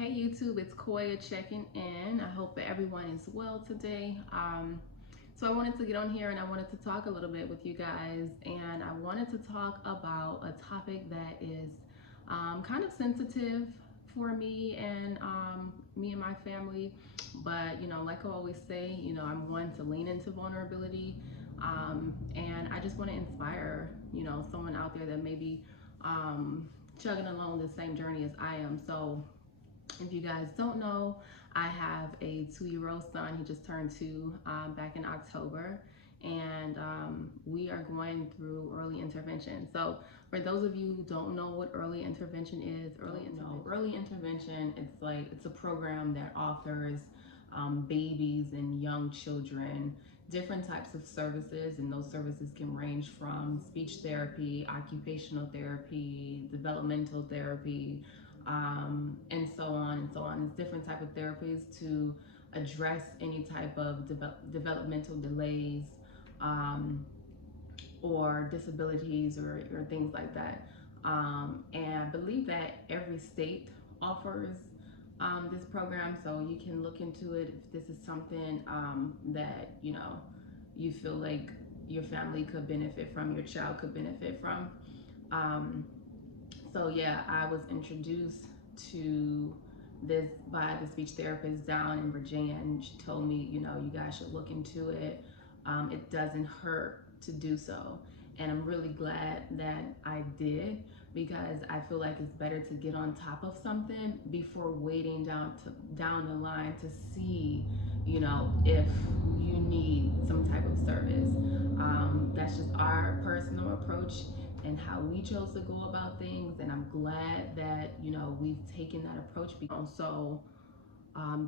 Hey YouTube, it's Koya checking in. I hope that everyone is well today. So I wanted to get on here and I wanted to talk a little bit with you guys, and I wanted to talk about a topic that is kind of sensitive for me and my family. But like I always say, I'm one to lean into vulnerability, and I just want to inspire someone out there that may be chugging along the same journey as I am. So if you guys don't know, I have a 2-year-old son. He just turned 2 back in October, and we are going through early intervention. So, for those of you who don't know what early intervention is, early intervention, it's a program that offers babies and young children different types of services, and those services can range from speech therapy, occupational therapy, developmental therapy, and so on and so on. It's different type of therapies to address any type of developmental delays, um, or disabilities, or things like that. And I believe that every state offers this program, so you can look into it if this is something that you feel like your family could benefit from, your child could benefit from. Um, so yeah, I was introduced to this by the speech therapist down in Virginia, and she told me, you guys should look into it. It doesn't hurt to do so, and I'm really glad that I did, because I feel like it's better to get on top of something before waiting down the line to see, if you need some type of service. That's just our personal approach and how we chose to go about things, and I'm glad that we've taken that approach. So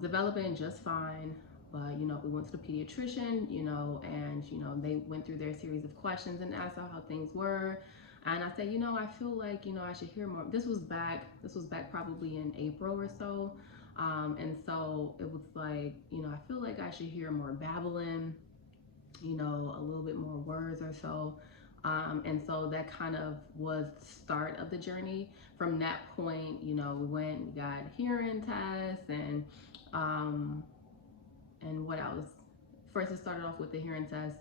developing just fine, but we went to the pediatrician, and they went through their series of questions and asked how things were. And I said, I feel like I should hear more. This was back probably in April or so. And so it was like, I feel like I should hear more babbling, a little bit more words or so. And so that kind of was the start of the journey. From that point, we went and got hearing tests, and what else? First, it started off with the hearing test,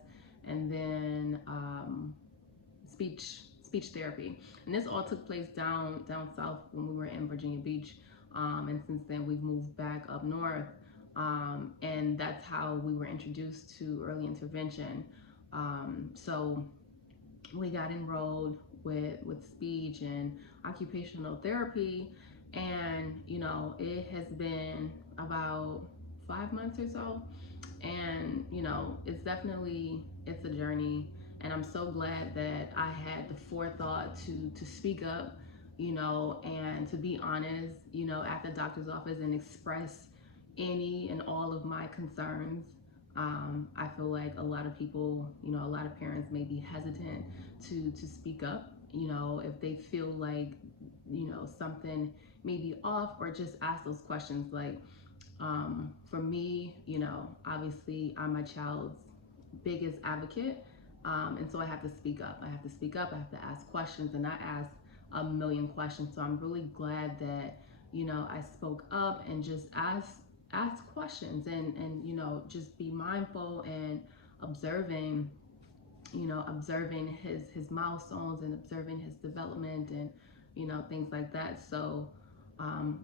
and then speech therapy. And this all took place down south when we were in Virginia Beach. And since then, we've moved back up north. And that's how we were introduced to early intervention. So we got enrolled with speech and occupational therapy, and it has been about 5 months or so, and it's a journey, and I'm so glad that I had the forethought to speak up, and to be honest, at the doctor's office, and express any and all of my concerns. I feel like a lot of people, a lot of parents may be hesitant to speak up, if they feel like, something may be off, or just ask those questions. Like, for me, obviously I'm my child's biggest advocate. And so I have to speak up. I have to speak up. I have to ask questions, and I ask a million questions. So I'm really glad that, I spoke up and just ask questions, and just be mindful and observing, observing his milestones, and observing his development, and things like that. So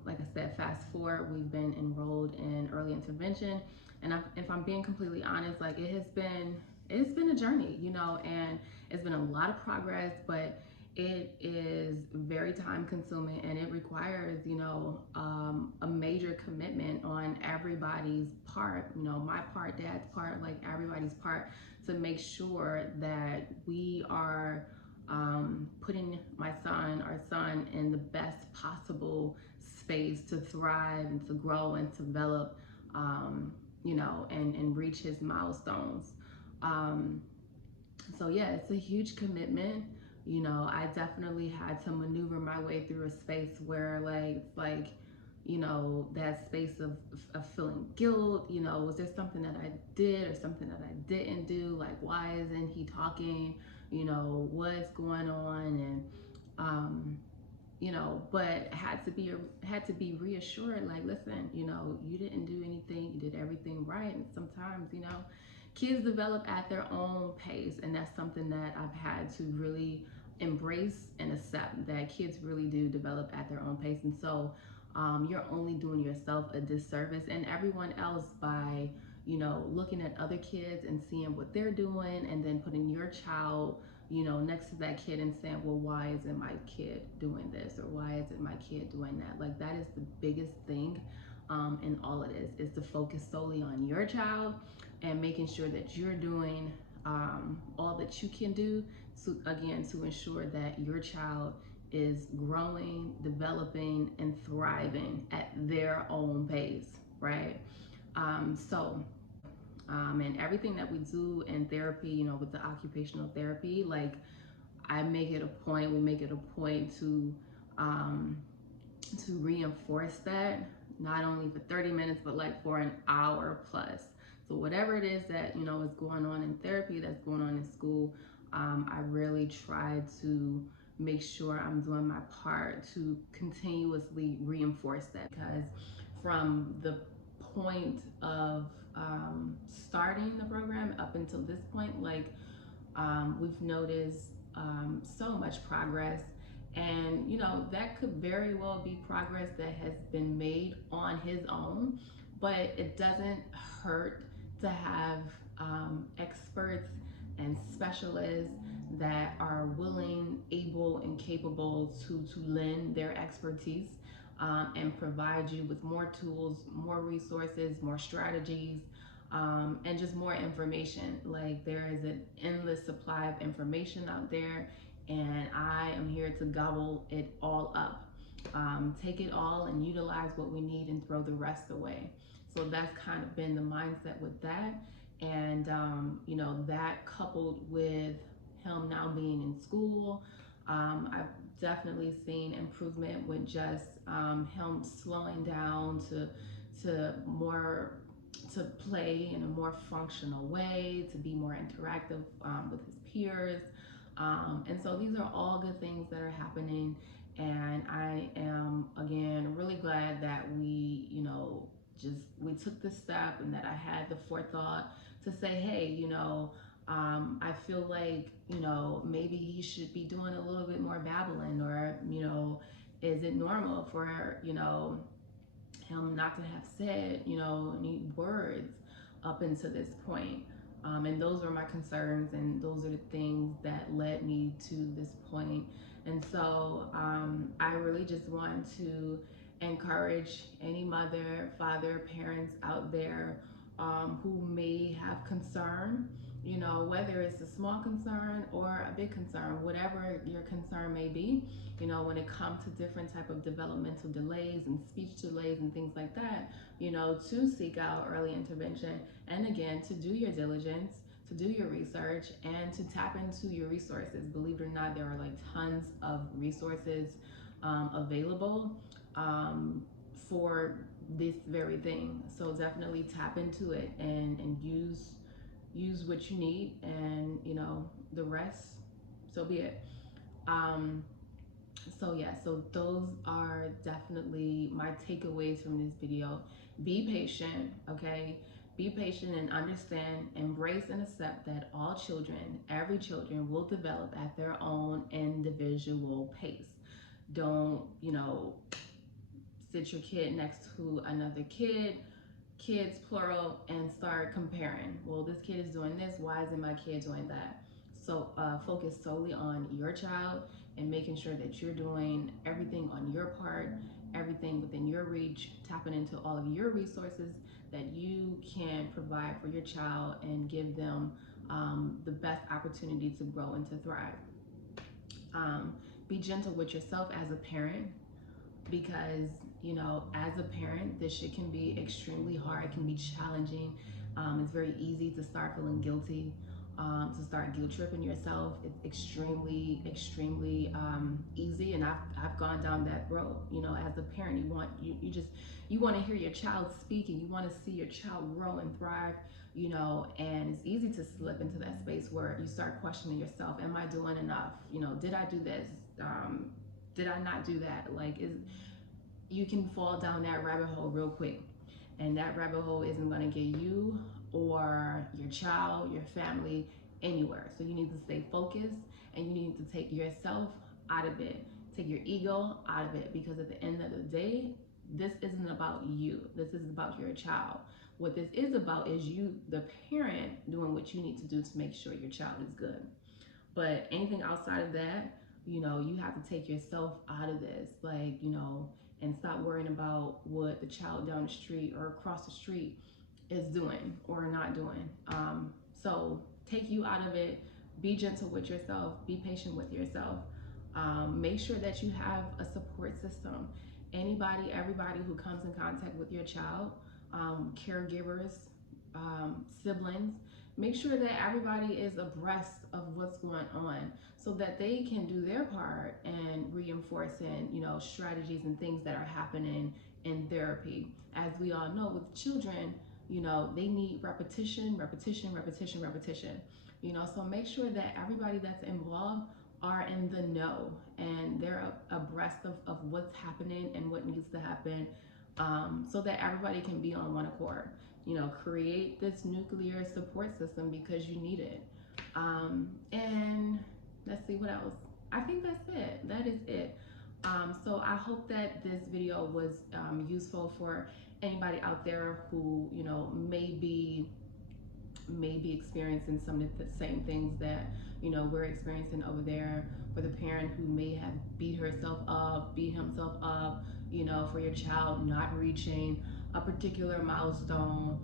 like I said, fast forward, we've been enrolled in early intervention, and if I'm being completely honest, like it's been a journey, and it's been a lot of progress, but it is very time consuming, and it requires, a major commitment on everybody's part, my part, dad's part, like everybody's part, to make sure that we are putting our son in the best possible space to thrive and to grow and to develop, and reach his milestones. Um, so yeah, it's a huge commitment. I definitely had to maneuver my way through a space where that space of feeling guilt, was there something that I did or something that I didn't do? Like, why isn't he talking? What's going on? And but had to be reassured, like, listen, you didn't do anything, you did everything right. And sometimes, kids develop at their own pace, and that's something that I've had to really embrace and accept, that kids really do develop at their own pace. And so you're only doing yourself a disservice and everyone else by looking at other kids and seeing what they're doing, and then putting your child next to that kid and saying, well, why isn't my kid doing this, or why isn't my kid doing that? Like, that is the biggest thing in all of this, is to focus solely on your child and making sure that you're doing all that you can do to ensure that your child is growing, developing, and thriving at their own pace, right? And everything that we do in therapy, with the occupational therapy, like, we make it a point to reinforce that, not only for 30 minutes, but like for an hour plus. So whatever it is that, is going on in therapy, that's going on in school, I really try to make sure I'm doing my part to continuously reinforce that, because from the point of starting the program up until this point, like, we've noticed so much progress. And that could very well be progress that has been made on his own, but it doesn't hurt to have experts and specialists that are willing, able, and capable to lend their expertise and provide you with more tools, more resources, more strategies, and just more information. Like, there is an endless supply of information out there, and I am here to gobble it all up. Take it all and utilize what we need and throw the rest away. So that's kind of been the mindset with that. And, that coupled with him now being in school, I've definitely seen improvement with just him slowing down to more to play in a more functional way, to be more interactive with his peers. And so these are all good things that are happening. And I am, again, really glad that we took this step, and that I had the forethought to say, hey, I feel like, maybe he should be doing a little bit more babbling, or, is it normal for, him not to have said, any words up until this point. And those were my concerns, and those are the things that led me to this point. And so I really just want to encourage any mother, father, parents out there who may have concern, whether it's a small concern or a big concern, whatever your concern may be, when it comes to different type of developmental delays and speech delays and things like that, to seek out early intervention, and again, to do your diligence, to do your research, and to tap into your resources. Believe it or not, there are like tons of resources available for this very thing. So definitely tap into it and use what you need, and the rest, so be it. So those are definitely my takeaways from this video. Be patient, okay? Be patient and understand, embrace and accept that all children, every children, will develop at their own individual pace. Don't, sit your kid next to another kid, kids plural, and start comparing. Well, this kid is doing this, why isn't my kid doing that? So focus solely on your child and making sure that you're doing everything on your part, everything within your reach, tapping into all of your resources that you can provide for your child, and give them the best opportunity to grow and to thrive. Be gentle with yourself as a parent, because as a parent, this shit can be extremely hard. It can be challenging. It's very easy to start feeling guilty, to start guilt tripping yourself. It's extremely easy, and I've gone down that road. As a parent, you want to hear your child speak, and you want to see your child grow and thrive. And it's easy to slip into that space where you start questioning yourself. Am I doing enough? Did I do this? did I not do that? Like, you can fall down that rabbit hole real quick, and that rabbit hole isn't going to get you or your child, your family, anywhere. So you need to stay focused, and you need to take yourself out of it, take your ego out of it, because at the end of the day, this isn't about you. This is about your child. What this is about is you, the parent, doing what you need to do to make sure your child is good. But anything outside of that, you have to take yourself out of this, like, and stop worrying about what the child down the street or across the street is doing or not doing. So take you out of it. Be gentle with yourself. Be patient with yourself. Make sure that you have a support system. Everybody who comes in contact with your child, caregivers, siblings, make sure that everybody is abreast of what's going on so that they can do their part and reinforcing, strategies and things that are happening in therapy. As we all know, with children, they need repetition, repetition, repetition, repetition. So make sure that everybody that's involved are in the know and they're abreast of what's happening and what needs to happen, so that everybody can be on one accord. Create this nuclear support system because you need it. And let's see what else. I think that's it. That is it. So I hope that this video was useful for anybody out there who may be experiencing some of the same things that we're experiencing over there. For the parent who may have beat herself up, beat himself up, for your child not reaching a particular milestone.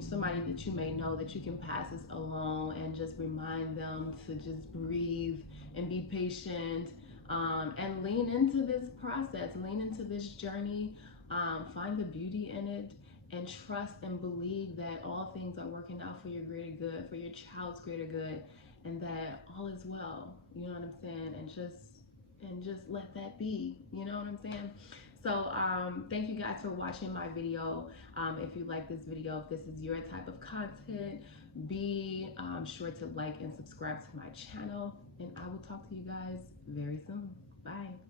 Somebody that you may know that you can pass this along and just remind them to just breathe and be patient, and lean into this process, lean into this journey, find the beauty in it, and trust and believe that all things are working out for your greater good, for your child's greater good, and that all is well. You know what I'm saying? And just let that be. You know what I'm saying? So thank you guys for watching my video. If you like this video, if this is your type of content, be sure to like and subscribe to my channel, and I will talk to you guys very soon. Bye.